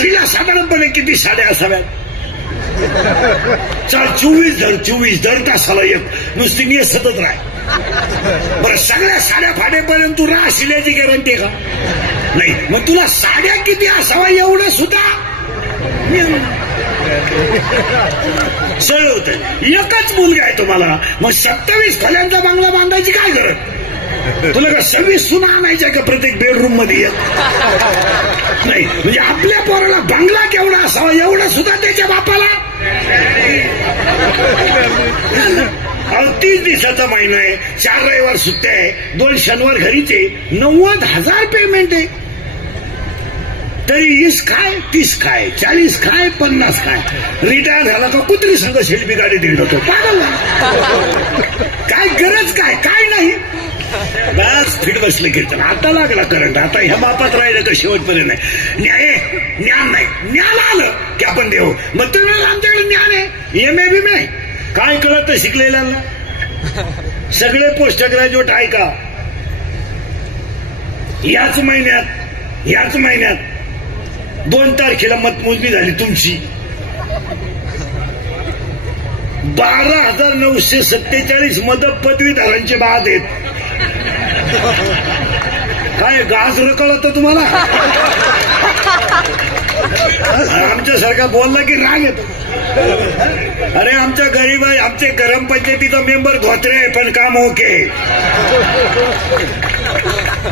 स्त्रीला साधारणपणे किती साड्या असाव्यात? चाल 24 दर तासाला एक, नुसती मी सतत राह. बरं सगळ्या साड्या फाडेपर्यंत तू राहशिल्याची गॅरंटी का? नाही. मग तुला साड्या किती असावा एवढं सुद्धा सरळ होत. एकच मुलगा आहे तुम्हाला, मग 27 खोल्यांचा बंगला बांधायची काय गरज? तुला का 26 सुना आणायच्या का प्रत्येक बेडरूम मध्ये? नाही. म्हणजे आपल्या पोराला बंगला केवढा असावा एवढा सुद्धा त्याच्या बापाला? 30 दिवसाचा महिना आहे, 4 रविवार सुट्ट्या आहे, 2 शनिवार घरीच आहे, 90,000 पेमेंट आहे. तरी 20 काय, 30 काय, 40 काय, 50 काय. रिटायर झाला तो कुत्री संघ शिल्पी गाडी दिली होतो. काय गरज काय? काय नाही. बस फिट बसले कीर्तन. आता लागला करंट. आता ह्या बापात राहिलं तर शेवटपर्यंत नाही. ज्ञान नाही. ज्ञान आलं की आपण देऊ. मग तुम्ही आमच्याकडे ज्ञान आहे, MA बिमे काय कळत शिकलेल्यांना? सगळे पोस्ट ग्रॅज्युएट आहे का? याच महिन्यात 2 तारखेला मतमोजणी झाली तुमची. 12,947 पदवीधरांचे बाद आहेत. काय गाज रकळ होतं तुम्हाला? आमच्यासारखा बोलला की राग येतो. अरे आमच्या गरीब आहे, आमचे ग्रामपंचायतीचा मेंबर धोत्रे आहे पण काम ओके.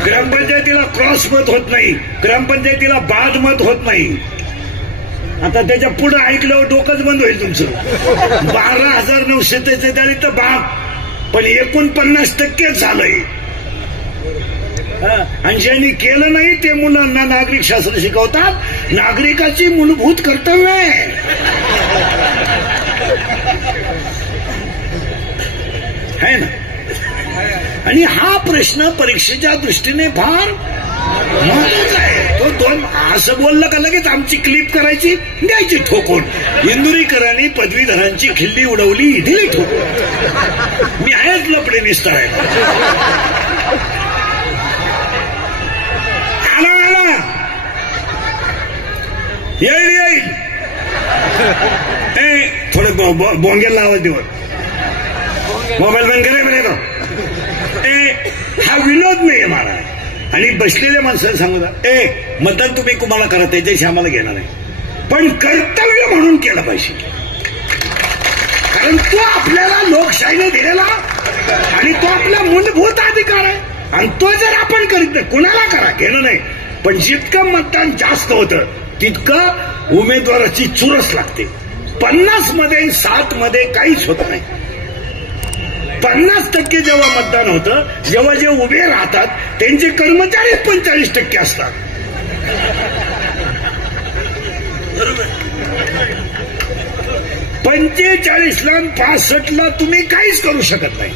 ग्रामपंचायतीला क्रॉस मत होत नाही, ग्रामपंचायतीला बाद मत होत नाही. आता त्याच्या पुढे ऐकल्यावर डोकंच बंद होईल तुमचं. 12,947 तर बाद, पण 49% झालंय. आणि ज्यांनी केलं नाही ते मुलांना नागरिक शास्त्र शिकवतात. नागरिकाची मूलभूत कर्तव्य आहे. ना. आणि हा प्रश्न परीक्षेच्या दृष्टीने फार महत्वाचा आहे. तो 2 असं बोललं का लगेच आमची क्लिप करायची, द्यायची ठोकून. इंदुरीकरांनी पदवीधरांची खिल्ली उडवली, दिली ठोकून. मी आहेच लपडे निस्तार आहे. येईल थोडं बोंग्याला आवाज देऊ. मोबाईल बंद करे म्हणे तो. हा विनोद नाही मला. आणि बसलेल्या माणसाला सांगू मतदान तुम्ही कुणाला करा त्याच्याशी आम्हाला घेणार आहे, पण कर्तव्य म्हणून केलं पाहिजे. कारण तो आपल्याला लोकशाहीने दिलेला आणि तो आपला मूलभूत अधिकार आहे. आणि तो जर आपण करीत नाही, कुणाला करा घेणं नाही, पण जितकं मतदान जास्त होतं तितकं उमेदवाराची चुरस लागते. 50 मध्ये 7 मध्ये काहीच होत नाही. 50% जेव्हा मतदान होतं, जेव्हा जे उभे राहतात त्यांचे कर्मचारी 45% असतात. बरोबर. 45ला 65ला तुम्ही काहीच करू शकत नाही.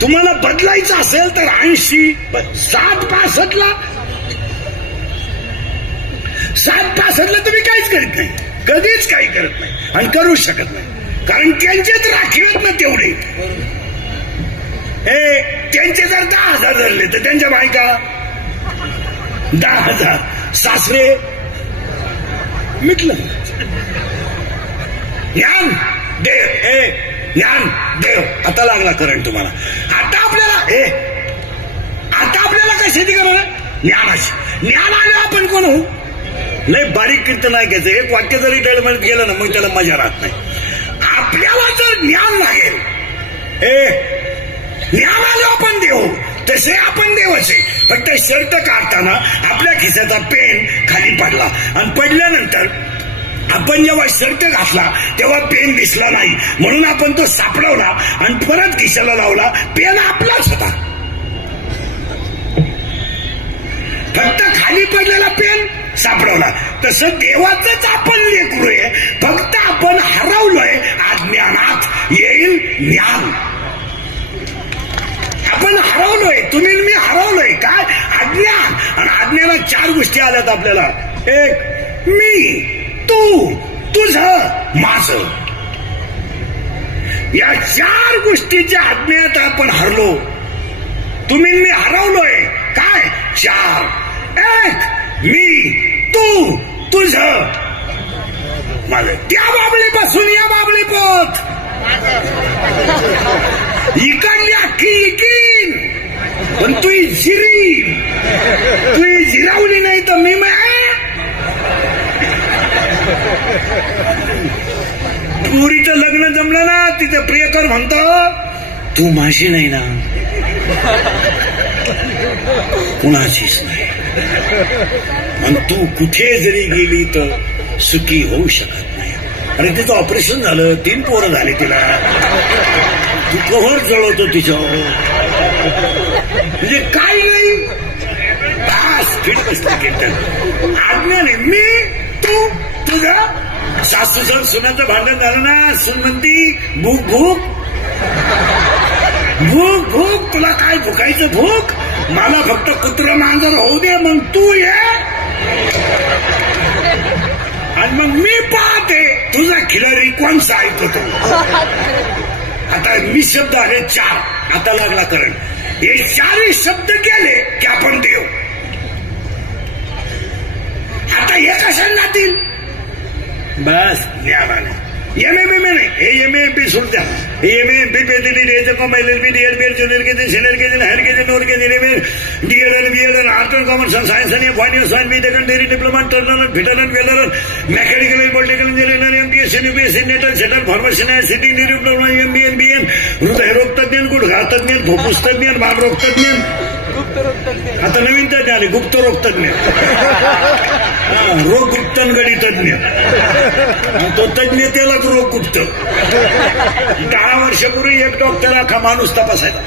तुम्हाला बदलायचं असेल तर 80, 7-65ला तुम्ही काहीच करीत नाही, कधीच काही करत नाही आणि करू शकत नाही. कारण त्यांचेच राखीवेत ना तेवढे. त्यांचे जर 10,000 धरले तर त्यांच्या बायका 10,000, सासरे मिटलं. ज्ञान देव, ज्ञान देव. आता लागला करंट तुम्हाला. आता आपल्याला कशाची गरज आहे? ज्ञानाची. ज्ञान आलं आपण कोण होऊ? लय बारीक कीर्तन ऐकायचं. एक वाक्य जरी डळमळत गेलं ना मग त्याला मजा राहत नाही. आपल्याला जर ज्ञान लागेल, ज्ञान आलं आपण देऊ, तसे आपण देवाचे. फक्त शर्त काढताना आपल्या खिशाचा पेन खाली पडला आणि पडल्यानंतर आपण जेव्हा शर्ट घातला तेव्हा पेन दिसला नाही, म्हणून आपण तो सापडवला आणि परत खिशाला लावला. पेन आपलाच होता, फक्त खाली पडलेला पेन सापडवला. तसं देवाचंच आपण लेकरू आहे, फक्त आपण हरवलोय अज्ञानात. येईल ज्ञान. आपण हरवलोय, तुम्ही मी हरवलोय. काय? अज्ञान. आणि अज्ञानात 4 गोष्टी आल्यात आपल्याला. एक, मी, तू, तुझं, माझं. या 4 गोष्टीच्या अज्ञानात आपण हरलो. तुम्ही मी हरवलोय. काय? 4. एक, मी, तू तुझं माझं त्या बाबळीपासून या बाबळी पोत इकडली अख्खी इकीन पण तू जिरीन तू जिरावली नाही तर मी पुरीचं लग्न जमलं ना तिचं प्रियकर म्हणतो तू माझी नाही ना कुणाचीच नाही आणि तू कुठे जरी गेली तर सुखी होऊ शकत नाही. अरे तिचं ऑपरेशन झालं 3 पोरं झाले तिला तू कव्हर जळवतो तिच्यावर म्हणजे काय नाही बस फिट बसला कीर्तन आज्ञा नाही मी तू तुझं सासूचं सुनाचं भांडण झालं ना सून म्हणती भूक भूक भूक भूक तुला काय भुकायचं भूक मला फक्त कुत्र मांजर होऊ दे मग तू ये आणि मग मी पाहते तुझा खिलारी कोणचा ऐकतो. आता मी शब्द आले 4 आता लागला करंट हे 4 शब्द केले की आपण देव. आता हे कशाला जातील बस न्यायाने एमएमए नाही हे एमएमपी सुद्धा हे MMP DL art and commerce and science आणि finance science B secondary diploma turner fitter and वेलर mechanical political engineering MPSC UPSC नेटल सेटल pharmacy city diploma MBN BN हृदयरोग तज्ञ गुडघा तज्ञ फुफ्फुस तज्ञ बालरोग तज्ञ आता नवीन तज्ञ आले गुप्तरोग तज्ञ रोग गुप्तनगडी तज्ञ तो तज्ञ त्याला रोग गुप्त. 10 वर्षापूर्वी एक डॉक्टर अख्खा माणूस तपासायचा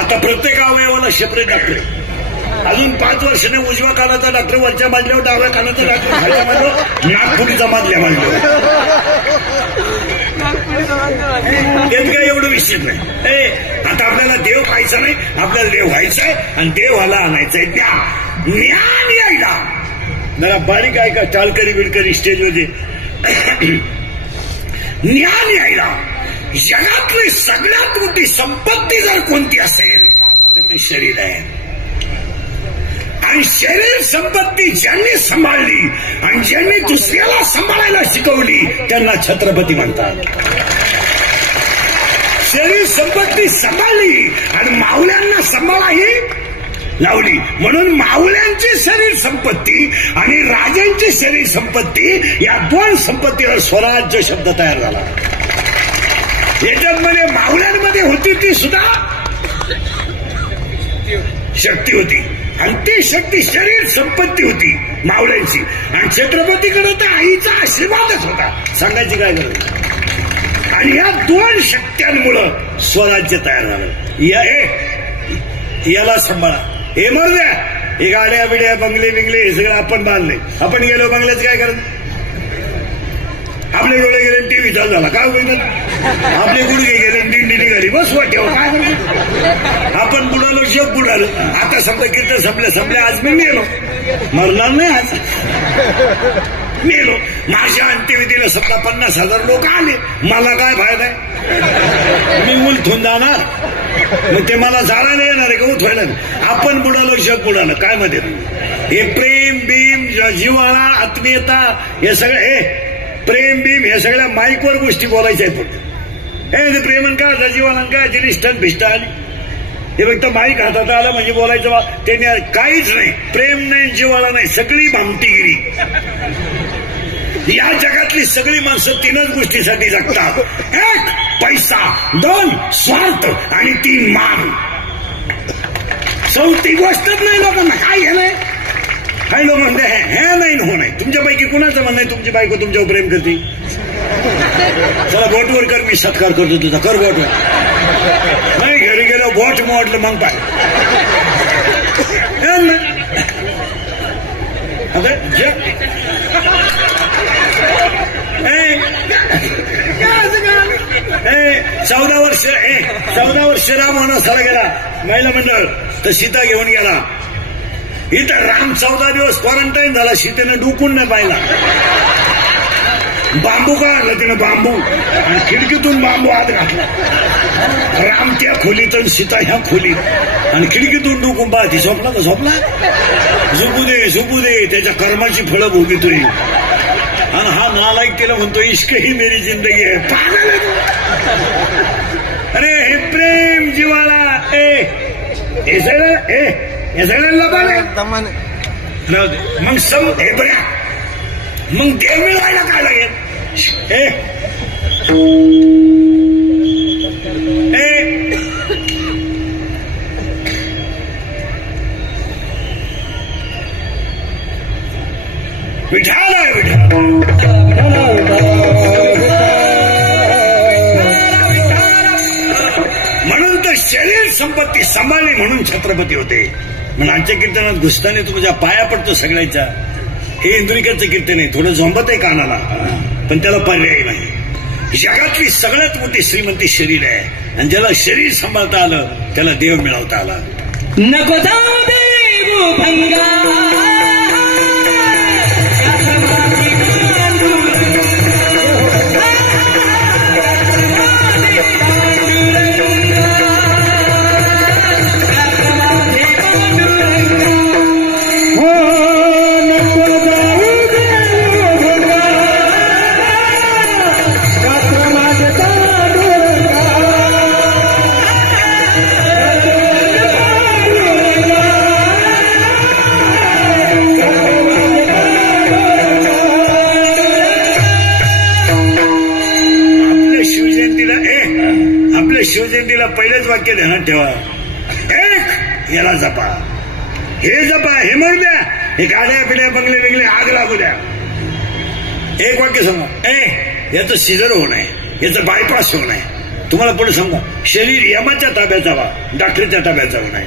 आता प्रत्येक अवयवाला सेपरेट डॉक्टर अजून 5 वर्षाने उजव्या कानाचा डॉक्टर वरच्या बाजल्यावर डाव्या कानाचा डॉक्टर खालच्या बाजूला नागपुडीचा मधल्या बाजल्यावर त्यात काय एवढं विषय नाही. आता आपल्याला देव पाहायचा नाही आपल्याला देव व्हायचंय आणि देवाला आणायचंय ज्ञान यायला जरा बारीक ऐका टाळकरी बिडकरी स्टेज होते ज्ञान यायला जगातली सगळ्यात मोठी संपत्ती जर कोणती असेल तर ते शरीर आहे आणि शरीर संपत्ती ज्यांनी सांभाळली आणि ज्यांनी दुसऱ्याला सांभाळायला शिकवली त्यांना छत्रपती म्हणतात. शरीर संपत्ती सांभाळली आणि माऊल्यांना सांभाळाही लावली म्हणून माऊल्यांची शरीर संपत्ती आणि राजांची शरीर संपत्ती या 2 संपत्तीवर स्वराज्य शब्द तयार झाला. याच्यामध्ये माऊल्यांमध्ये होती ती सुद्धा शक्ती होती आणि ती शक्ती शरीर संपत्ती होती माऊल्यांची आणि छत्रपतीकडे तर आईचा आशीर्वादच होता सांगायची काय गरज. आणि या 2 शक्त्यांमुळं स्वराज्य तयार झालं. याला सांभाळा हे मरू द्या हे गाड्या बिड्या बंगले बिंगले हे सगळं आपण बांधले आपण गेलो बंगल्याचं काय करत आपले डोळे गेले टीव्ही चालू झाला काय होईल आपले गुडघे गेले दिंडी निघाली बस वाटेव काय करतो आपण बुडालो जग बुडालो. आता समजा कीर्तन संपल्या आज मी मेलो मरणार नाही आज मेलो माझ्या अंत्यविधीला समजा 50,000 लोक आले मला काय फायदा आहे मी उलथून जाणार मग ते मला जाळायला येणार आहे का उठवायला आपण बुडालो जग बुडालं काय मध्ये हे प्रेम भीम जिव्हाळा आत्मीयता हे सगळं हे प्रेम भीम हे सगळ्या माईकवर गोष्टी बोलायच्या आहेत फक्त हे प्रेमन का जिव्हाळा काय जिनिष्ठन भिष्ट आली हे फक्त माईक हातात आलं म्हणजे बोलायचं त्याने काहीच नाही प्रेम नाही जिव्हाळा नाही सगळी भामटीगिरी. या जगातली सगळी माणसं 3च गोष्टीसाठी जगतात 1 पैसा 2 स्वार्थ आणि 3 मान. 4थी गोष्टच नाही लोकांना काय हे नाही काही लोक म्हणते हे नाही हो नाही तुमच्यापैकी कुणाचं म्हणणं आहे तुमची बायको तुमच्यावर प्रेम करते चला बोटवर कर मी सत्कार करतो तुझा कर बोटवर नाही घरी गेलो बोट मोडलं मग पाय चौदा वर्ष राम वनवासाला गेला महिला मंडळ तर सीता घेऊन गेला इथं राम 14 दिवस क्वारंटाईन झाला सीतेनं डुकून नाही पाहिला बांबू का आणला तिनं, बांबू, आणि खिडकीतून बांबू आत घातला. राम त्या खोलीत आणि सीता ह्या खोलीत, आणि खिडकीतून डुकून पाहती. झोपला का? झोपला. झोपू दे, झोपू दे, त्याच्या कर्माची फळं भोगतोय. आणि हा नालायक तिला म्हणतो इश्क ही मेरी जिंदगी आहे. पागल आहे तू. अरे हे प्रेम जीवाला हे सगळं लबाड आहे. मग सम हे बघा, मग देव मिळवायला काय लागेल? विठाल आहे, विठाल. म्हणून तर शरीर संपत्ती सांभाळली म्हणून छत्रपती होते. म्हणून आजच्या कीर्तनात घुसताना तुझ्या पाया पडतो सगळ्याच्या. हे इंद्रिकाचं कीर्तन आहे, थोडं झोंबत आहे कानाला, पण त्याला पर्याय नाही. जगातली सगळ्यात मोठी श्रीमंती शरीर आहे, आणि ज्याला शरीर सांभाळता आलं त्याला देव मिळवता आला. नको जाऊ देव भंगा शिवजयंतीला पहिलेच वाक्य ध्यानात ठेवा. एक, याला जपा, हे जपा, हे मरू द्या, हे गाड्या पिढ्या बंगले बिंगले आग लागू द्या. एक वाक्य सांगा, याचं सिजर होऊ नये, याचं बायपास होऊ नये. तुम्हाला पुढे सांगा, शरीर यमाच्या ताब्यात जावा, डॉक्टरच्या ताब्यात जाऊ नये.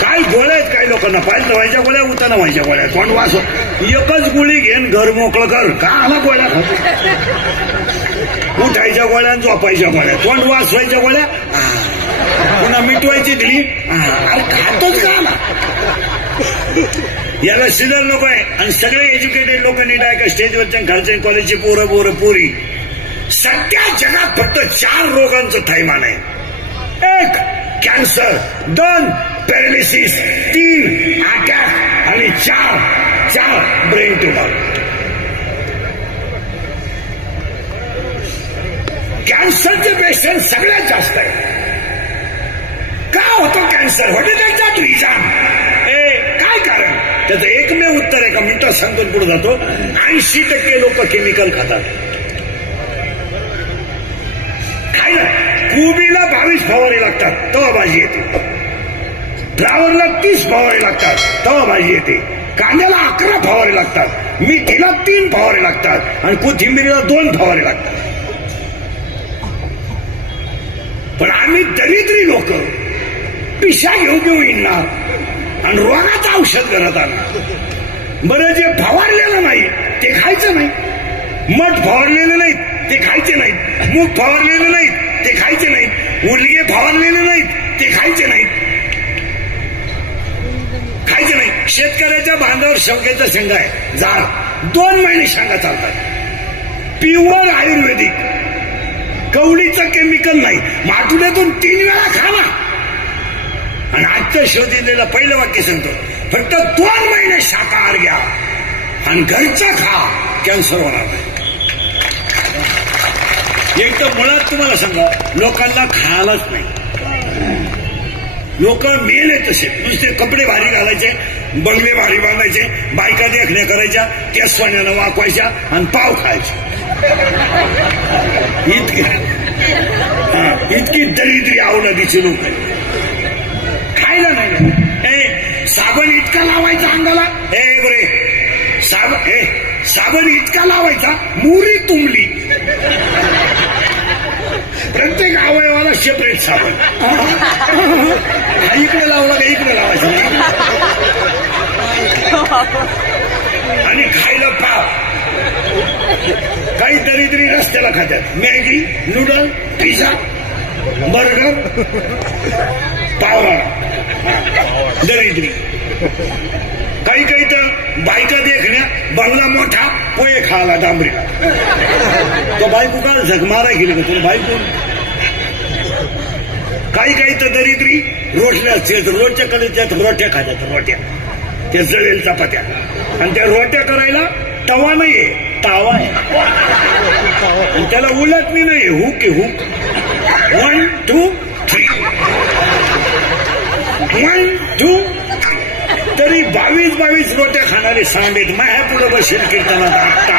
काय गोळ्या आहेत काही लोकांना, पाहिजे व्हायच्या गोळ्या, उताना व्हायच्या गोळ्या, तोंड वास. एकच गोळी घेऊन घर मोकळं कर. का आला गोळ्या खातो? उठायच्या गोळ्या, झोपायच्या गोळ्या, तोंड वाचवायच्या गोळ्या, पुन्हा मिटवायची दिली. अरे खातोच का आला? याला सिजर लोक आहे. आणि सगळे एज्युकेटेड लोक नीट आहे का? स्टेजवरच्या खालच्या कॉलेजचे पोरं पोरी. सध्या जगात फक्त 4 रोगांचं थैमान आहे. 1 कॅन्सर, 2 पॅरालिसिस, 3 अटॅक, आणि 4 ब्रेन ट्युमर. कॅन्सरचे पेशंट सगळ्यात जास्त आहे. का होतो cancer? What is that reason? काय कारण? त्याचं एकमेव उत्तर आहे, का मिनिटात सांगतो पुढे जातो. 80% लोक केमिकल खातात. खायला कोबीला 22 फवारे लागतात तेव्हा भाजी येते. फ्लावरला 30 फवारे लागतात तेव्हा भाजी येते. कांद्याला 11 फवारे लागतात. मेथीला 3 फवारे लागतात. आणि कोथिंबीरीला 2 फवारे लागतात. पण आम्ही दरिद्री लोक पिशा घेऊ येणार आणि रोगाचं औषध करत आणणार. बरं, जे फवारलेलं नाही ते खायचं नाही. मठ फवारलेलं नाहीत ते खायचे नाहीत. मूग फवारलेलं नाहीत ते खायचे नाहीत. उलगे फवारलेले नाहीत ते खायचे नाहीत. खायचे नाही. शेतकऱ्याच्या बांधावर शेवग्याचा शेंगा आहे, झाड 2 महिने शेंगा चालतात. प्युअर आयुर्वेदिक, कवडीचं केमिकल नाही. आठवड्यातून 3 वेळा खा ना. आणि आजच्या शोधिलेलं पहिलं वाक्य सांगतो, फक्त 2 महिने शाकाहार घ्या आणि घरचं खा, कॅन्सर होणार नाही. एक तर मुळात तुम्हाला सांगा, लोकांना खायलाच नाही. लोक मेले तसे, नुसते कपडे भारी घालायचे, बंगले भारी बांधायचे, बायका देखण्या करायच्या, त्या सोन्यानं वाकवायच्या आणि पाव खायचे. इतकी दरिद्री अवलादीची लोक खायला नाही. साबण इतका लावायचा अंगाला, बरे साबण इतका लावायचा मुरी तुंबली. प्रत्येक अवयवाला सेपरेट साबण. इकडे लावला का इकडे लावायचा. आणि खायला पाव. काही दरिद्री रस्त्याला खात्यात मॅगी, नूडल, पिझ्झा, बर्गर, पावभाडा. दरिद्री. काही काही तर बायका देखण्या बंगला मोठा पोहे खाला डांबरीला. तो बायको का झक मारा गेली का तुला बायको. काही काही तर दरिद्री रोटल्या रोजच्या कलेच्या रोट्या खात्यात रोट्या त्या जळेल चपात्या आणि त्या रोट्या करायला तवा नाहीये तावा आहे आणि त्याला उलटणी नाही हुक आहे हुक. 1 2 3 1 2 तरी 22 रोट्या खाणारे सांडेत माझ्या पुढे बसेल कीर्तनात आत्ता.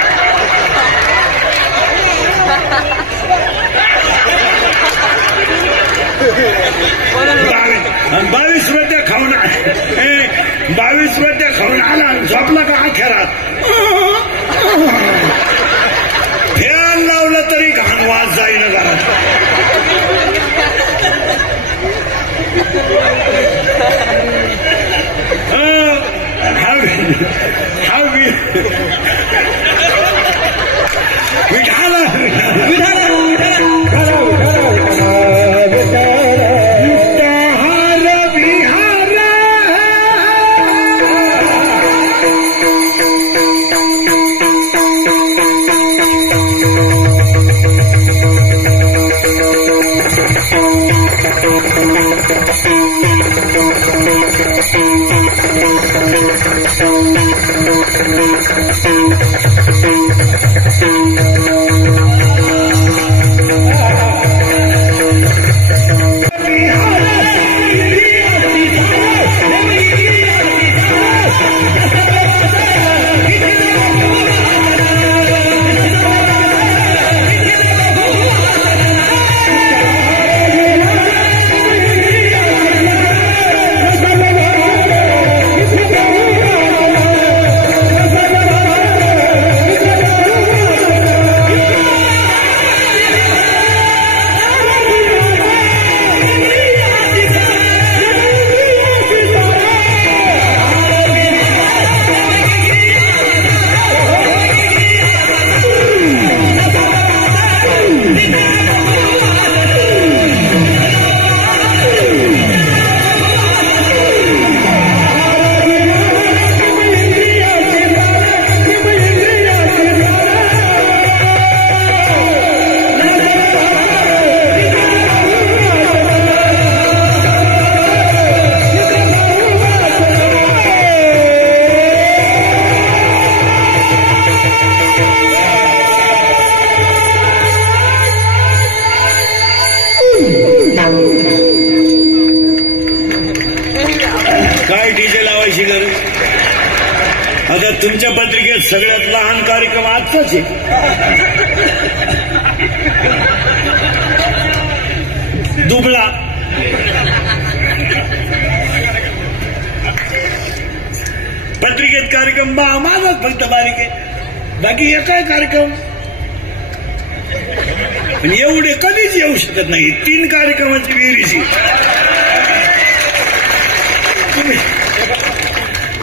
22 रोट्या खाऊन 22 रोट्या खाऊन आला झोपला का अखेरात फॅन लावलं तरी घाण वाज जाईना घरात. काय डीजे लावायची गरज. आता तुमच्या पत्रिकेत सगळ्यात लहान कार्यक्रम आजचाच आहे. दुबळा पत्रिकेत कार्यक्रम माझाच फक्त बारीक आहे. बाकी एकाय कार्यक्रम पण एवढे कधीच येऊ शकत नाही. 3 कार्यक्रमाची विहिरीची तुम्ही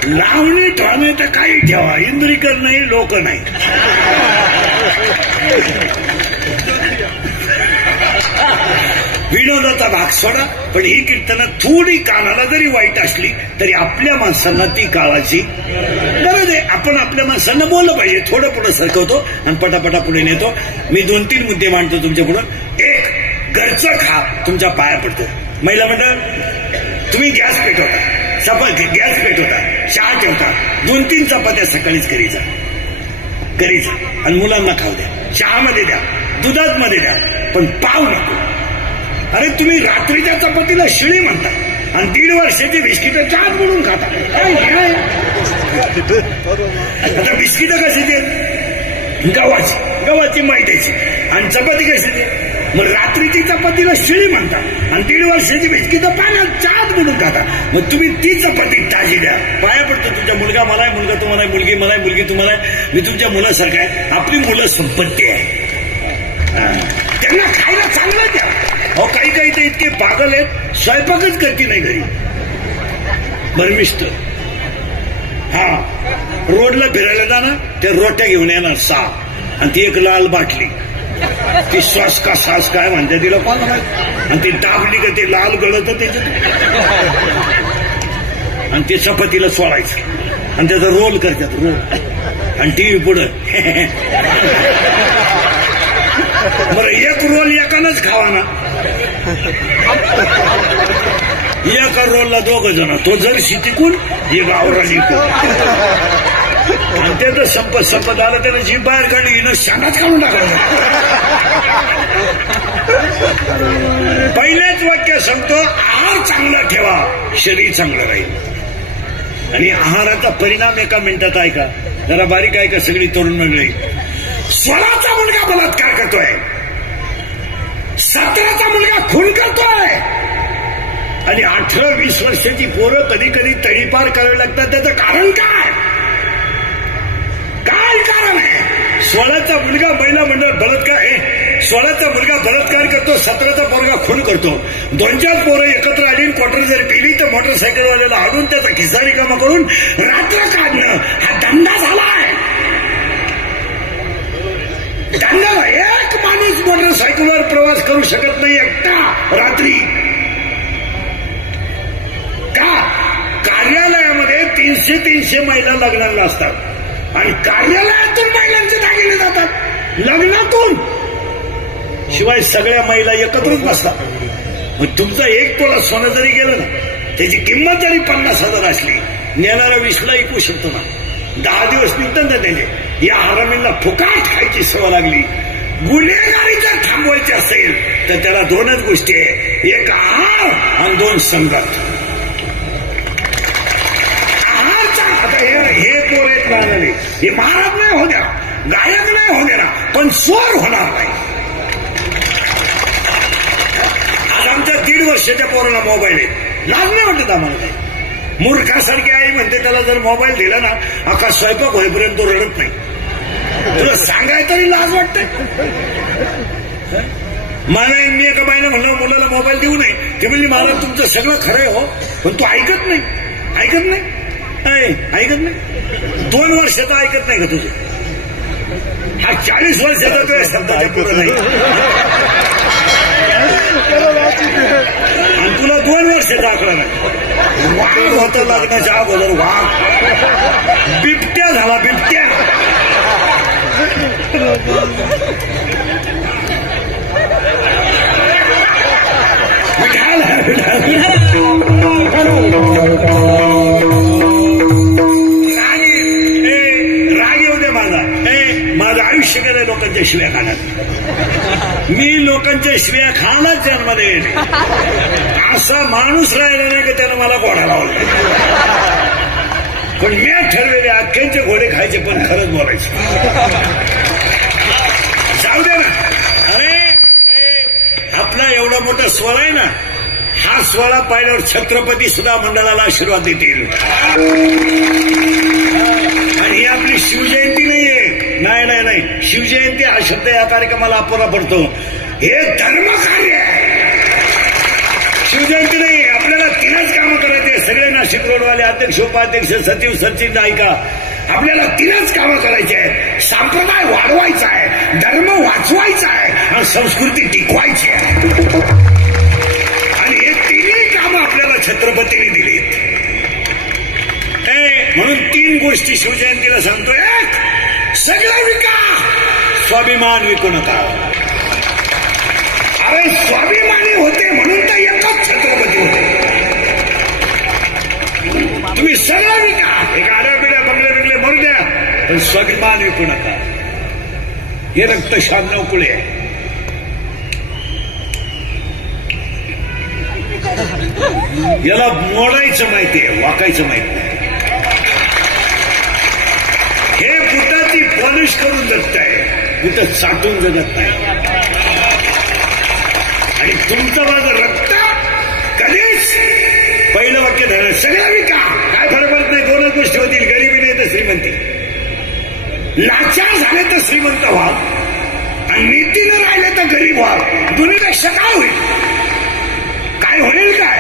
लावणी ठेवणे तर काही ठेवा इंद्रिकर नाही लोक नाही. विनोदाचा भाग सोडा पण ही कीर्तनं थोडी कानाला जरी वाईट असली तरी आपल्या माणसांना ती काळाची गरज आहे. आपण आपल्या माणसांना बोललं पाहिजे. थोडं पुढे सरकवतो आणि पटापटा पुढे नेतो. मी 2-3 मुद्दे मांडतो तुमच्या पुढं. एक, घरचं खा तुमच्या पाया पडतो. महिला मंडळ तुम्ही गॅस पेटवता गॅस पेटवता चहा ठेवता 2-3 चपात्या सकाळीच करीचा आणि मुलांना खाऊ द्या. चहामध्ये द्या दुधात मध्ये द्या पण पाव नको. अरे तुम्ही रात्रीच्या चपातीला शिळी म्हणता आणि 1.5 वर्षाची बिस्किट चहात बुडून खाता. आता बिस्किट कशी देत गव्हाची मैद्याची आणि चपाती कशी देत. मग रात्रीची चपातीला शिळी म्हणता आणि 1.5 वर्षाची बिस्किट पाण्यात चहात बुडून खाता. मग तुम्ही ती चपाती ताजी द्या. पाया पडतो. तुमचा मुलगा मला आहे मुलगा तुम्हाला मुलगी मला आहे मुलगी तुम्हाला आहे. मी तुमच्या मुलासारखा आहे. आपली मुलं संपत्ती आहे. त्यांना खायला चांगलं द्या. अहो काही काही ते इतके पागल आहेत स्वयंपाकच करती नाही घरी. बर्मिष्ट हा रोडला फिरायला जाणार ते रोट्या घेऊन येणार 6 आणि ती एक लाल बाटली ती श्वास का सास काय म्हणते तिला कोण आणि ती दाबली का ते लाल गळत त्याच्यात आणि ते चपातीला सोडायचं आणि त्याचा रोल करतात रोल आणि टीव्ही पुढं. बरं एक रोल एकानंच खावा ना, एका रोलला 2 जण, तो जर्सी टिकून हे गावरा टिकून. आणि त्याचं संपत आलं त्यानं जीभ बाहेर काढली, हिनं शांगाच काढून टाकायचं. पहिलेच वाक्य सांगतो, आहार चांगला ठेवा शरीर चांगलं राहील. आणि आहाराचा परिणाम एका मिनिटात ऐका, जरा बारीक ऐका सगळी तरुण मंडळी. 16चा मुलगा बलात्कार करतोय, 17चा मुलगा खून करतोय आणि 18-20 वर्षाची पोरं कधी कधी तडीपार करावी लागतात. त्याचं कारण काय कारण आहे? 16चा मुलगा महिला मंडळ बलात्कार, 16चा मुलगा बलात्कार करतो, 17चा पोरगा खून करतो. 2-4 पोरं एकत्र आली क्वार्टर जर केली तर मोटरसायकलवाल्याला हाडून त्याचा खिस्सा रिकामा करून रात्र काढणं हा धंदा झालाय. धंदा. एक माणूस मोटरसायकलवर प्रवास करू शकत नाही एकटा रात्री. का? कार्यालयामध्ये 300 महिला लग्नाला असतात आणि कार्यालयातून महिलांचे दागिने जातात लग्नातून. शिवाय सगळ्या महिला एकत्रच नसतात. मग तुमचा 1 तोळा सोनं जरी गेलं ना, त्याची किंमत जरी 50,000 असली, नेणारा 20ला ऐकू शकतो ना. 10 दिवस निघतात ना त्याचे. या हरामींना फुकाट खायची सवय लागली. गुन्हेगारी जर थांबवायची असेल तर त्याला 2च गोष्टी आहे, 1 आहार आणि 2 संगत. आता हे पोर आहेत महाराज, हे महाराज नाही हो द्या, गायक नाही हो द्या, पण स्वर होणार नाही. आज आमच्या 1.5 वर्षाच्या पोराला मोबाईल आहे, लाज नाही वाटत आम्हाला. काही मूर्खासारखी आई म्हणते त्याला जर मोबाईल दिला ना, अख्खा स्वयंपाक होईपर्यंत तो रडत नाही. तुला सांगाय तरी लाज वाटते. मला मी एका बाईनं म्हणलं मुलाला मोबाईल देऊ नये. ते म्हणजे मला तुमचं सगळं खरंय हो, पण तू ऐकत नाही. ऐकत नाही. 2 वर्षाचं ऐकत नाही का तुझं? हा 40 वर्षाचा तो शब्दाच्या पुढं नाही. आणि तुला 2 वर्षाचा आकडा नाही. वाघ होतं लग्नाच्या अगोदर, वाघ. बिबट्या झाला, बिबट्या. माझं आयुष्य गेलं लोकांच्या शिव्या खाण्यात. मी लोकांच्या शिव्या खाण्यात जन्माला येईल. असा माणूस राहिला नाही की त्यानं मला घोडा लावला. पण मी ठरलेले अख्ख्यांचे घोडे खायचे, पण खरंच बोलायचे. जाऊ दे ना. अरे आपला एवढा मोठा स्वर आहे ना, हा सोहळा पाहिल्यावर छत्रपती सुद्धा मंडळाला आशीर्वाद देतील. आणि ही आपली शिवजयंती नाहीये. नाही, शिवजयंती हा शब्द या कार्यक्रमाला अपुरा पडतो. हे धर्मकार्य आहे, शिवजयंती नाही. आपल्याला 3च कामं करायचे. सगळे नाशिक रोडवाले अध्यक्ष, उपाध्यक्ष, सचिव, सचिव, नायिका, आपल्याला 3च कामं करायची आहेत. संप्रदाय वाढवायचा आहे, धर्म वाचवायचा आहे आणि संस्कृती टिकवायची आहे. आणि हे 3ही कामं आपल्याला छत्रपतींनी दिलीत. म्हणून 3 गोष्टी शिवजयंतीला सांगतोय. 1, सगळं विका, स्वाभिमान विकू नका. अरे स्वाभिमानी होते म्हणून तर एकच छत्रपती होते. तुम्ही सगळं विका, हे गाड्या बिड्या बंगले बिंगले मरू द्या, पण स्वाभिमान विकू नका. हे रक्त शामनव कुळे आहे. याला मोडायचं माहितीये, वाकायचं माहित नाही. हे बुटाची पॉलिश करून जगत आहे, बुट साठून जगत नाही. आणि तुमचं माझं रक्त कधीच पहिलं वाक्य धरलं, सगळं विका, काय फरक पडत नाही. 2च गोष्टी होतील, गरिबी नाही तर श्रीमंती. लाचार झाले तर श्रीमंत व्हा आणि नीतीनं राहिले तर गरीब व्हा. दोन्हीपेक्षा काय होईल? काय होईल? काय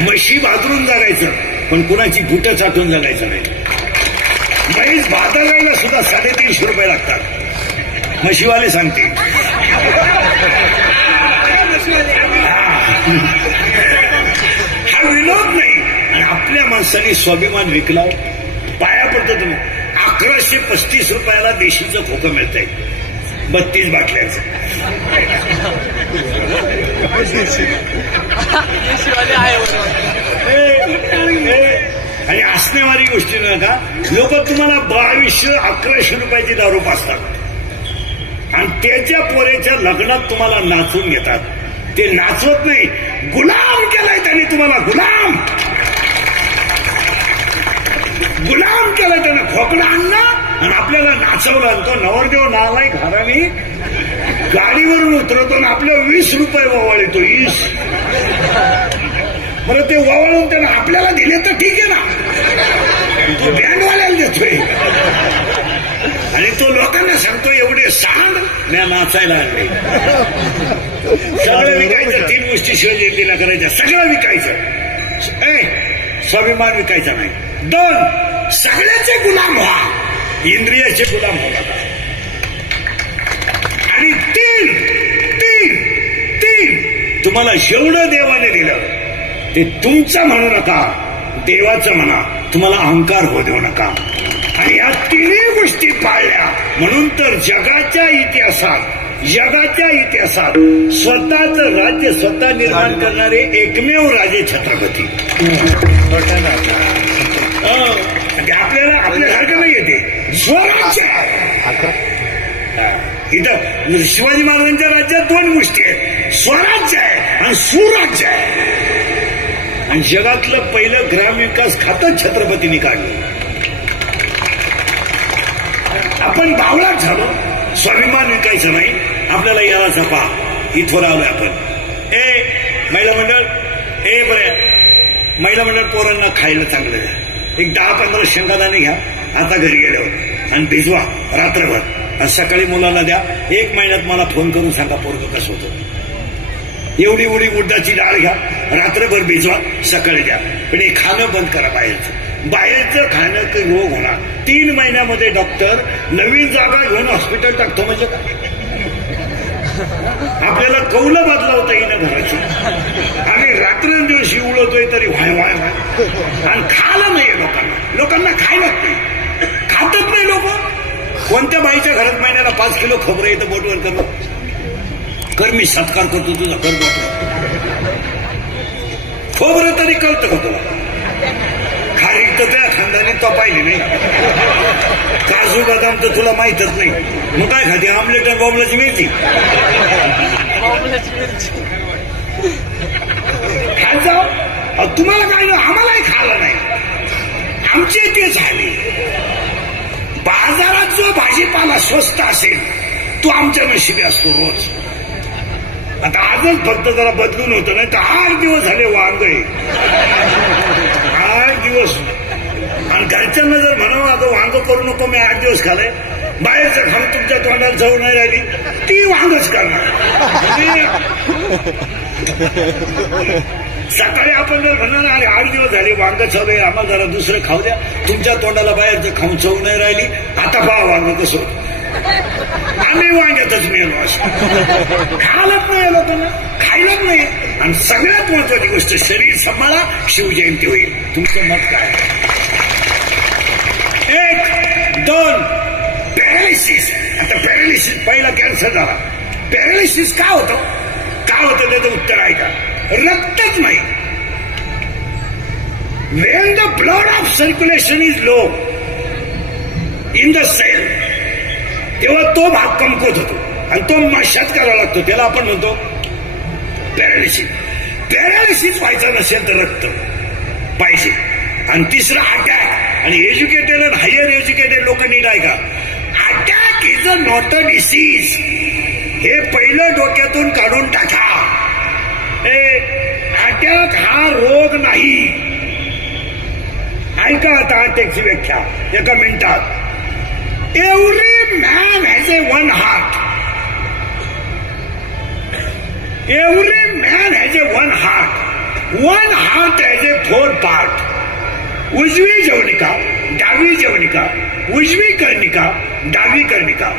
म्हशी भाजरून जगायचं, पण कुणाची बुटं चाटून जगायचं नाही. म्हैस भाजायला सुद्धा 350 रुपये लागतात, म्हशीवाले सांगते. हा विनोद नाही. आणि आपल्या माणसाने स्वाभिमान विकला. पाया पडतो तुम्ही. 1135 रुपयाला देशीचं खोकं मिळतंय 32 बाटल्याचं. आणि असण्यावारी गोष्टी नका. लोक तुम्हाला 2200-1100 रुपयाची दारू पाजतात आणि त्याच्या पोरेच्या लग्नात तुम्हाला नाचून घेतात. ते नाचवत नाही, गुलाम केलाय त्यांनी तुम्हाला. गुलाम केलाय त्यानं. खोकला आणला आणि आपल्याला नाचवलं. आणि तो नवरदेव नालाय घराने गाडीवरून उतरवतो आणि आपल्या 20 रुपये ववाळतो. 20 बरं ते ववाळून त्यानं आपल्याला दिले तर ठीक आहे ना. तो बँडवाल्याला देतोय आणि तो लोकांना सांगतो एवढे सांग मी नाचायला आणले. सगळं विकायचं. 3 गोष्टी शिवजयंतीला करायच्या. सगळं विकायचं. स्वाभिमान विकायचा नाही. 2 सगळ्याचे गुलाम व्हा, इंद्रियाचे गुलाम होऊ नका. आणि 3 तुम्हाला जेवढं देवाने दिलं ते तुमचं म्हणू नका, देवाचं म्हणा. तुम्हाला अहंकार होऊ देऊ नका. आणि या 3 गोष्टी पाळल्या म्हणून तर जगाच्या इतिहासात स्वतःचं राज्य स्वतः निर्माण करणारे एकमेव राजे छत्रपती. आपल्याला आपल्यासारखं नाही येते. स्वराज्य इथं शिवाजी महाराजांच्या राज्यात 2 गोष्टी आहेत. स्वराज्य आहे आणि सुराज्य आहे. आणि जगातलं पहिलं ग्रामविकास खातं छत्रपतींनी काढलं. आपण बावळात झालो. स्वाभिमान विकायचं नाही. आपल्याला याला जपा. इथवर आलोय आपण. महिला मंडळ महिला मंडळ पोरांना खायला चांगलं द्या. एक 10-15 शेंगादाणे घ्या आता घरी गेल्यावर आणि भिजवा रात्रभर. आणि सकाळी मुलाला द्या. 1 महिन्यात मला फोन करून सांगा पोरगं कसं होतं. एवढी उडदाची डाळ घ्या, रात्रभर भिजवा, सकाळी द्या. पण हे खाणं बंद करा. बाहेरचं खाणं काही रोग होणार. 3 महिन्यामध्ये डॉक्टर नवीन जागा घेऊन हॉस्पिटल टाकतो. म्हणजे आपल्याला कौलं बदलावता येईना घराची. आम्ही रात्रंदिवशी उडवतोय तरी व्हाय आणि खायला नाहीये लोकांना खायलाच नाही. खातच नाही लोक. कोणत्या बाईच्या घरात महिन्याला 5 किलो खोबरं येतं बोटवर कर मी सत्कार करतो तुझा. कर बोटवर खोबरं तरी कळतं का तुला? खारीक तर त्या खानदानी तो पाहिली नाही. काजू बदाम तर तुला माहितच नाही. मग काय खाते? आमलेट आणि बॉबलाची मिरची खात जाऊ. तुम्हाला काय ना आम्हालाही खायला नाही. आमचे ते झाले. बाजारात जो भाजीपाला स्वस्त असेल तो आमच्या नशिबी असतो रोज. आता आजच फक्त जरा बदलून होतं. नाही तर 8 दिवस झाले वांग. 8 दिवस. आणि घरच्यांना जर म्हणावं आता वांग करू नको मी 8 दिवस खाल्लंय. बाहेरचं खाऊन तुमच्या तोंडाला चव नाही राहिली ती वांगच करणार. सकाळी आपण जर म्हणणार अरे 8 दिवस झाले वांग चालू आहे आम्हाला जरा दुसरं खाऊ द्या. तुमच्या तोंडाला बाहेरचं खाऊन चव नाही राहिली. आता पहा वांग कसं. आम्ही वांग्यातच मिळलो. असं खायलाच नाही लोकांना. खायलाच नाही. आणि सगळ्यात महत्वाची गोष्ट शरीर सांभाळा. शिवजयंती होईल. तुमचं मत काय? 1, 2 पॅरालिसिस. आता पॅरालिसिस पहिला कॅन्सर झाला. पॅरालिसिस का होतं त्याचं उत्तर आहे का? रक्तच नाही. When the blood of circulation is low in the cell तेव्हा तो भाग कमकुवत होतो आणि तो मशात करावा लागतो. त्याला आपण म्हणतो पॅरालिसिस. पॅरालिसिस व्हायचं नसेल तर रक्त पाहिजे. आणि 3रा अटॅक. आणि एज्युकेटेड आणि हायर एज्युकेटेड लोक नीट आहे का? Attack is a not a disease. हे पहिलं डोक्यातून काढून टाका. अटॅक हा रोग नाही. ऐका आता अटॅकची व्याख्या 1 मिनिटात. Every man has a one heart. Every man has a one heart. One heart has a 4 part. उजवी जवनिका, डावी जवनिका, उजवी कर्णिका, डावी कर्णिका.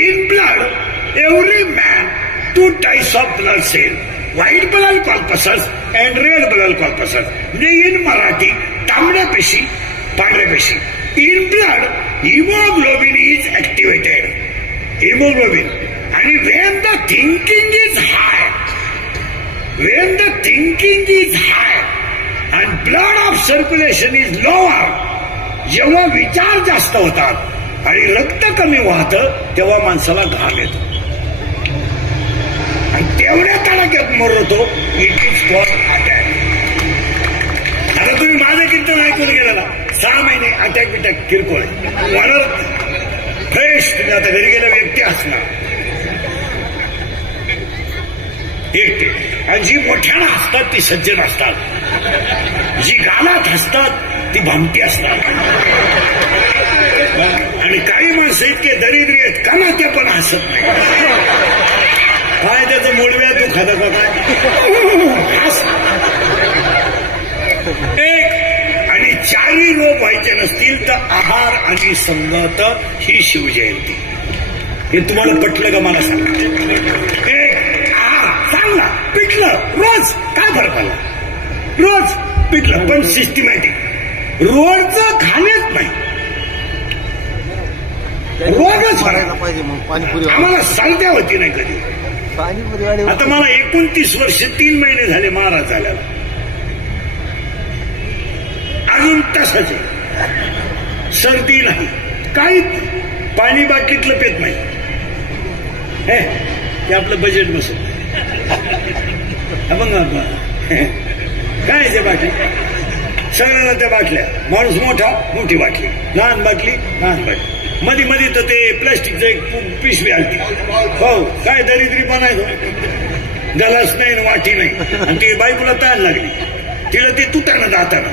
In blood, every man 2 types of blood cells. White blood corpuscles and red blood corpuscles. म्हणजे in Marathi तांबड्या पेशी, पांढऱ्या पेशी. In blood haemoglobin is activated. Haemoglobin. आणि when the thinking is high, when the thinking is high and blood of circulation is lower, जेव्हा विचार जास्त होतात आणि रक्त कमी वाहतं तेव्हा माणसाला घाम येतो आणि तेवढ्या तडाक्यात मरतो. It is called attack. आता तुम्ही माझं कीर्तन ऐकून गेला 6 महिने अटॅक बिटॅक किरकोळ वाढत फ्रेश. तुम्ही आता घरी गेल्या व्यक्ती असणार एकटे, आणि जी मोठ्यानं हसतात ती सज्जन असतात, जी गालात हसतात ती भामटी असतात. आणि काही माणसं इतके दरिद्री आहेत का ना ते पण हसत नाही. काय त्याचं मोडव्या तू खात का काय. एक आणि 4 रोग व्हायचे नसतील तर आहार आणि संगत ही शिवजयंती. हे तुम्हाला पटलं का मला सांगा. एक आहार चांगला पिठलं रोज, काय फरक पडला. रोज पिठलं पण सिस्टमॅटिक. रोजचं खाणेच नाही, रोजच करायला पाहिजे. मग पाणीपुरी आम्हाला साध्या होती नाही कधी. पाणीपुरी आता मला 29 वर्ष 3 महिने झाले महाराज झाल्याला, अजून तसंच आहे. सर्दी नाही, काहीच नाही. पाणी बाटलीतलं पेत नाही. हे ते आपलं बजेट बसत मग काय ते बाटली सगळ्यांना त्या बाटल्या. माणूस मोठा मोठी बाटली, लहान बाटली लहान बाटली. मध्ये मध्ये तर ते प्लास्टिकचं एक पिशवी आलती. हो काय दरिद्रीपणा आहे तो. गलास नाही वाटी नाही. आणि ती बायकोला ताण लागली, तिला ते तुटानं जाताना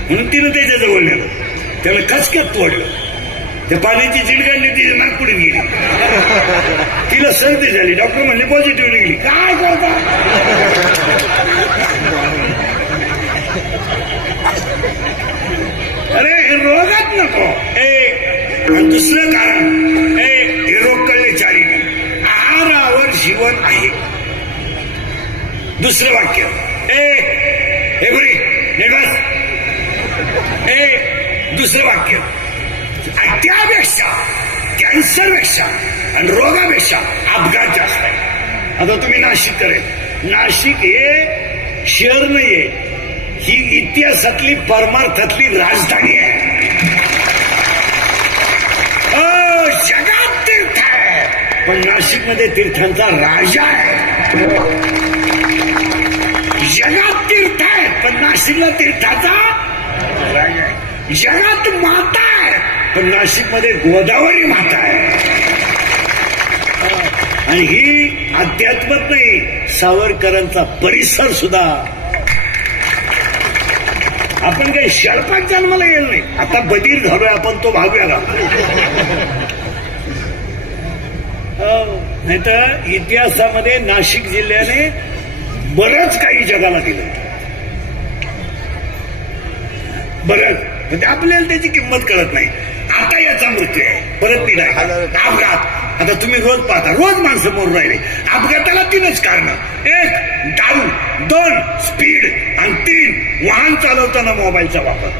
म्हणून तिनं त्याच्याजवळ नेलं, त्याला खचक्यात तोडलं. त्या पाण्याची चिडगाडली ती नागपुडीत गेली. तिला सर्दी झाली, डॉक्टर म्हणले पॉझिटिव्ह निघली. काय करता. अरे हे रोगात नको. दुसरं कारण हे रोग कळले 4. आहारावर जीवन आहे. दुसरं वाक्य हे गुरी नेटवर्क. दुसरं वाक्य त्यापेक्षा कॅन्सरपेक्षा आणि रोगापेक्षा अपघात जास्त आहे. आता तुम्ही नाशिक करेल. नाशिक हे शहर नाहीये, ही इतिहासातली परमार्थातली राजधानी आहे. जगात तीर्थ आहे पण नाशिकमध्ये तीर्थांचा राजा आहे. जगात तीर्थ आहे पण नाशिकला तीर्थाचा राजा आहे. जगात माता आहे पण नाशिकमध्ये गोदावरी माता आहे. आणि ही अध्यात्मच नाही, सावरकरांचा परिसर सुद्धा. आपण काही शर्पात जन्माला गेलो नाही. आता बधीर झालोय आपण तो भागूया. नाही तर इतिहासामध्ये नाशिक जिल्ह्याने बरंच काही जगाला दिलं. बरंच म्हणजे आपल्याला त्याची किंमत कळत नाही. आता याचा मृत्यू आहे, परत नाही अपघात. आता तुम्ही रोज पाहता, रोज माणसं मरून राहिले. अपघाताला 3च कारण. 1 दारू, 2 स्पीड आणि 3 वाहन चालवताना मोबाईलचा वापर.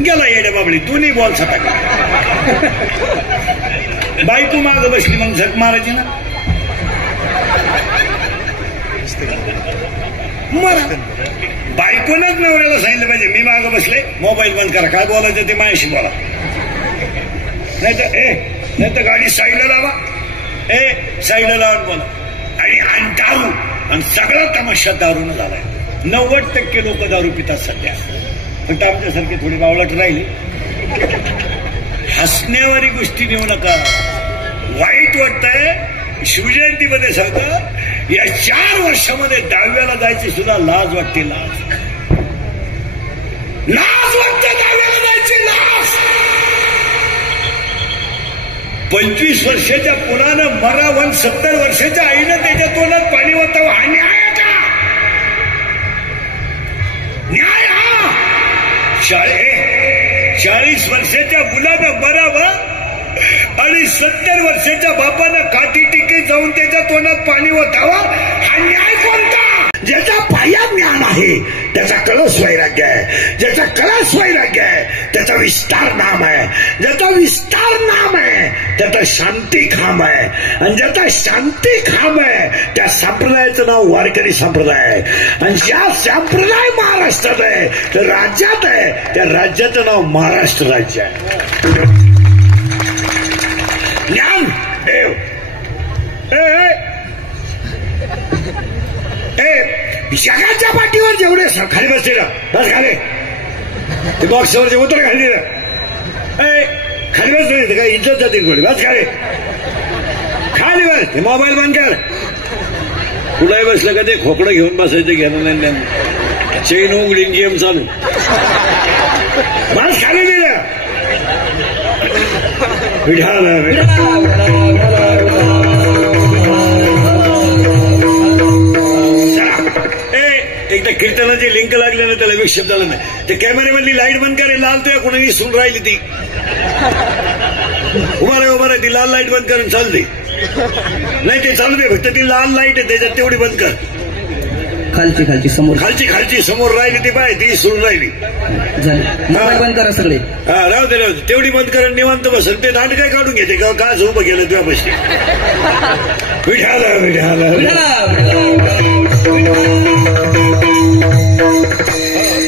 गेला येड्या बाबळी, दोन्ही बॉल सटाकला. बायको मागं बसली मग झक मारायची ना. मला बायकोनच नवऱ्याला सांगितलं पाहिजे मी मागं बसले, मोबाईल बंद करा, काय बोलायचं ते माझ्याशी बोला. नाही तर गाडी साईडला लावा, साईडला लावून बोला. आणि दारू आणि सगळा तमाशा दारूनं झालाय. 90% लोक दारू पितात सध्या. फक्त आमच्यासारखे थोडी बावळट राहिले. हसण्यावारी गोष्टी नेऊ नका. वाईट वाटतंय. शिवजयंतीमध्ये सांगतं या 4 वर्षामध्ये 10व्याला जायची सुद्धा लाज वाटते. लाज वाटते 10व्याला जायची लाज. 25 वर्षाच्या मुलानं मरावं, 70 वर्षाच्या आईनं त्याच्या तोंडात पाणी वाटावं. हा न्याय आहे का? न्याय हा? 40 वर्षाच्या मुलानं मरावं आणि 70 वर्षाच्या बापानं काठी टिकीत जाऊन त्याच्या तोंडात पाणी ओतावं. हा न्याय कोणता? ज्याच्या पायात आहे त्याचा कलश वैराग्य आहे, ज्याचा कलश वैराग्य आहे त्याचा विस्तार नाम आहे, ज्याचा विस्तार नाम आहे त्याचा शांती खांब आहे, आणि ज्याचा शांती खांब आहे त्या संप्रदायाचं नाव वारकरी संप्रदाय आहे. आणि ज्या संप्रदाय महाराष्ट्रात आहे तर राज्यात आहे त्या राज्याचं नाव महाराष्ट्र राज्य आहे. ज्ञान देव जगाच्या पाठीवर जेवढे खाली बसले ना बस खाली ते बॉक्सवर उतर खाली खाली बस काय इज्जत जाते थोडी बस खाली खाली बस. ते मोबाईल बंद कर. कुठलाही बसलं का ते खोकडं घेऊन बसायचं घेणं नाही त्यांना. चेन उघडीन गेम चालू बस खाली दिलं. एकदा कीर्तनाची लिंक लागली ना त्याला विक्षेप झाला नाही. ते कॅमेरेमधली लाईट बंद करे लाल तुया कोणी सुन राहिली ती उभा रे ती लाल लाईट बंद करून चालते नाही ते चालू दे फक्त ती लाल लाईट आहे त्याच्यात तेवढी बंद कर. खालची समोर राहिली ती पाय ती सुरून राहिली बंद करा सगळे. हा राहू दे तेवढी बंद करा निवांत बसल. ते दांड काय काढून घेते का काय उभं गेलं तुझ्या पैसे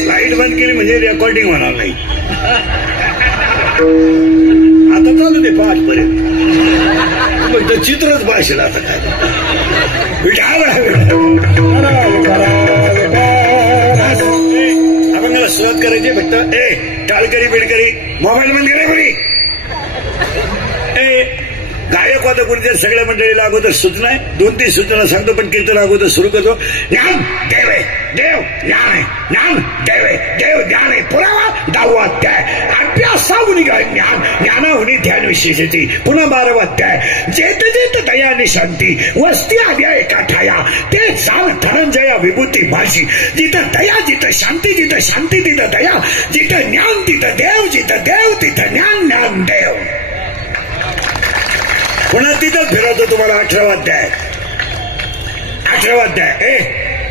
लाईट बंद केली म्हणजे रेकॉर्डिंग होणार नाही. आता चालू दे 5 पर्यंत चित्रच भाषेला आता काय आपण मला सुरुवात करायची फक्त टाळकरी बिडकरी मोबाईल बंद करे बरी. गायक वादक गुरुजन सगळ्या मंडळीला अगोदर सूचना आहे 2-3 सूचना सांगतो पण कीर्तन अगोदर सुरू करतो. ज्ञान देव आहे देव ज्ञान आहे ज्ञान देव आहे देव ज्ञान आहे पुरावा 10वा अध्याय अभ्यासाहुनी ज्ञान ज्ञानाहुनी ध्यान विशेषती पुन्हा 12वा अध्याय जेत जेत दया आणि शांती वस्ती आल्या एका ठाया ते जाण धनंजया विभूती भाषी. जिथं दया जिथं शांती तिथं दया जिथं ज्ञान तिथं देव तिथं ज्ञान ज्ञान देव. पुन्हा तिथंच फिरवतो तुम्हाला 18वा अध्याय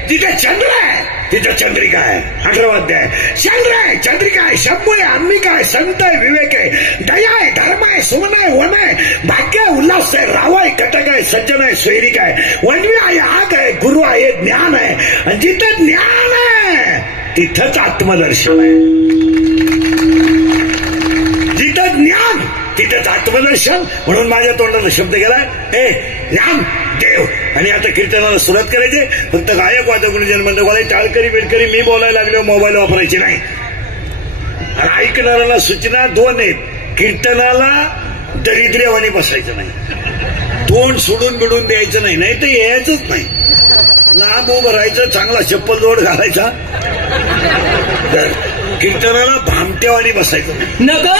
जिथं चंद्र आहे तिथं चंद्रिका आहे. 18वा अध्याय चंद्र आहे चंद्रिका आहे शंभू आहे अंबिका आहे संत आहे विवेक आहे दया आहे धर्म आहे सुमन आहे वन आहे भाग्य आहे उल्हास आहे राव आहे कटक आहे सज्जन आहे स्वैरिक आहे वन्वी आहे आग आहे गुरु आहे ज्ञान आहे. आणि जिथं ज्ञान आहे तिथंच आत्मदर्शन आहे. जिथं ज्ञान तिथेच आत्मदर्शन. म्हणून माझ्या तोंडाला शब्द गेलाय ज्ञान देव. आणि आता कीर्तनाला सुरुवात करायची. फक्त गायक वादक गुरुजन मंडळ टाळकरी बेडकरी मी बोलायला लागलो मोबाईल वापरायची नाही. आणि ऐकणाऱ्याला सूचना 2 आहेत. कीर्तनाला दरिद्र्यवाणी बसायचं नाही, तोंड सोडून बिडून द्यायचं नाही, नाही तर यायचंच नाही. लांब उभं राहायचं, चांगला चप्पल जोड घालायचा. कीर्तनाला भामट्यावानी बसायचं नको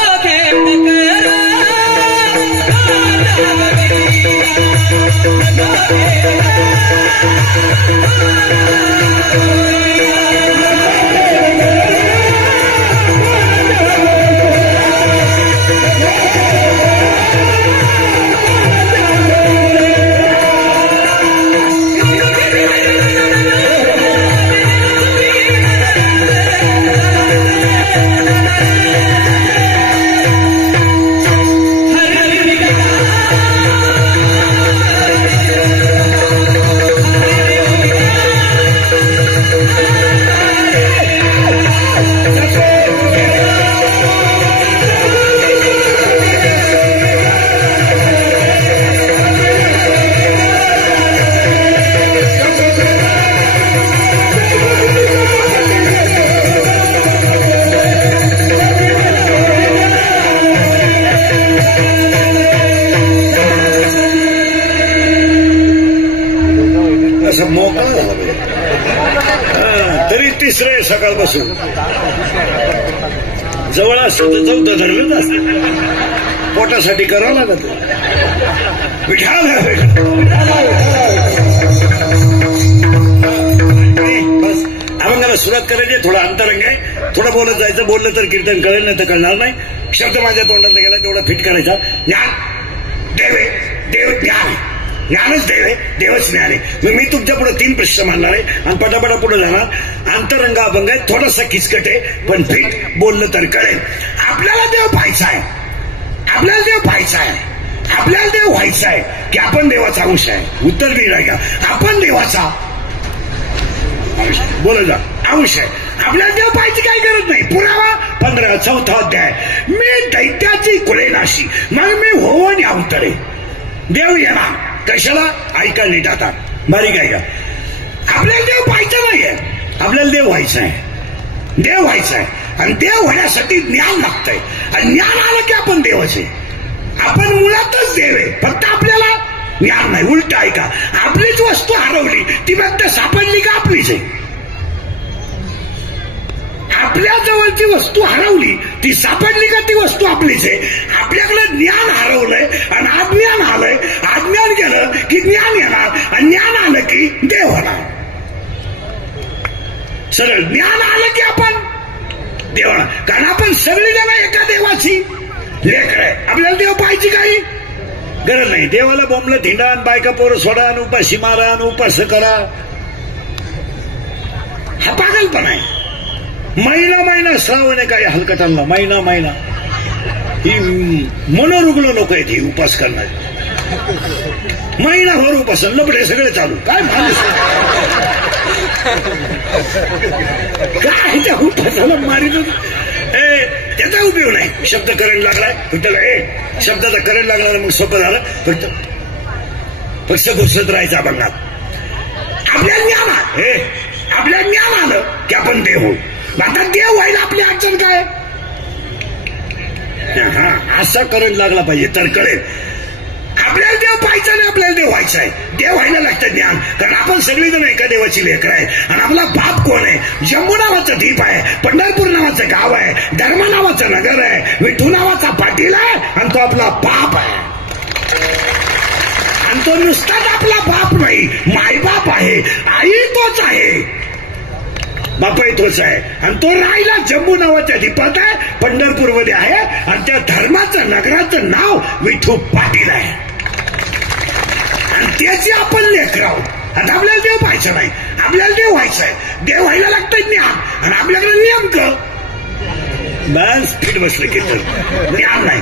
मोकळा झाला तरी 3रे सकाळपासून जवळ असतं तर 4थं धरलंच असतं. पोटासाठी करावं लागत. बस अभंगाला सुरुवात करायची. थोडा अंतरंग आहे, थोडं बोलत जायचं. बोललं तर कीर्तन कळेल नाही तर कळणार नाही. शब्द माझ्या तोंडात गेला तेवढा फिट करायचा. ज्ञान देव आहे देव ज्ञान ज्ञानच देव आहे देवच ज्ञान आहे. मग मी तुमच्या पुढे 3 प्रश्न मांडणार आहे आणि पटापटा पुढे जाणार. अंतरंग अभंग आहे, थोडासा किचकट आहे, पण फिट बोललं तर कळेल. आपल्याला देव पाहायचा आहे, आपल्याला देव पाहायचा आहे, आपल्याला देव व्हायचा आहे की आपण देवाचा अंश आहे. उत्तर दिलं का? आपण देवाचा बोला जा अंश आहे. आपल्याला देव पाहायची काही गरज नाही. पुरावा 15 4 अध्याय. मी दैत्याची कुळेनाशी मग मी होऊन अवतरे. देव येणार कशाला? ऐका नीट आता, बारीक ऐका. आपल्याला देव पाहायचं नाहीये, आपल्याला देव व्हायचं आहे. देव व्हायचं आहे आणि देव होण्यासाठी ज्ञान लागतंय. आणि ज्ञान आलं की आपण देवाचे. आपण मुळातच देव आहे, फक्त आपल्याला ज्ञान नाही. उलट आहे का? आपलीच वस्तू हरवली ती फक्त सापडली का आपलीच आहे. आपल्या जवळची वस्तू हरवली ती सापडली का ती वस्तू आपलीच आहे. आपल्याकडे ज्ञान हरवलंय आणि अज्ञान आलंय. अज्ञान गेलं की ज्ञान येणार आणि ज्ञान आलं की देव होणार. सरळ ज्ञान आलं की आपण देव होणार. कारण आपण सगळी जण एका देवाची लेकर आहे. आपल्याला देव पाहायची काही गरज नाही. देवाला बोंबलं धिंडा आणि बायका पोरं सोडा आणि उपाशी मारा आणि उपास करा, हा पागलपणा आहे. महिना महिना श्रावण आहे काय हलकटांना, महिना महिना ही मनोरुग्ण लोक आहेत ही उपास करणार. महिनाभर उपास लपडे सगळे चालू. काय माणूस काय त्या उपासाला मारित. त्याचा उपयोग नाही. शब्द करंट लागलाय फक्त शब्दाचा करंट लागला मग सोपं झालं. फक्त पक्ष पुरुषात राहायचं अभंगात. आपल्या ज्ञानात आपल्या ज्ञान आलं की आपण देव होऊ. आता देव व्हायला आपली अडचण काय? हा असा करंट लागला पाहिजे तर कळेल. आपल्याला देव पाहायचा नाही, आपल्याला देव व्हायचा आहे. देव व्हायला लागतं ज्ञान. कारण आपण सगळेजण एका देवाची लेकर आहे. आणि आपला बाप कोण आहे? जम्मू नावाचं द्वीप आहे, पंढरपूर नावाचं गाव आहे, धर्म नावाचं नगर आहे, विठू नावाचा पाटील आहे आणि तो आपला बाप आहे. आणि तो नुसताच आपला बाप नाही, मायबाप आहे. आई तोच आहे, बापाही तोच आहे. आणि तो राहिला जम्मू नावाच्या द्वीपात आहे, पंढरपूरमध्ये आहे. आणि त्या धर्माचं नगराचं नाव विठू पाटील आहे. आणि त्याची आपण लेकर आहोत. आता आपल्याला देव पाहायचं नाही, आपल्याला देव व्हायचं आहे. देव व्हायला लागतं ज्ञान. आणि आपल्याकडे नेमकं बस फिट बसलं की ज्ञान नाही.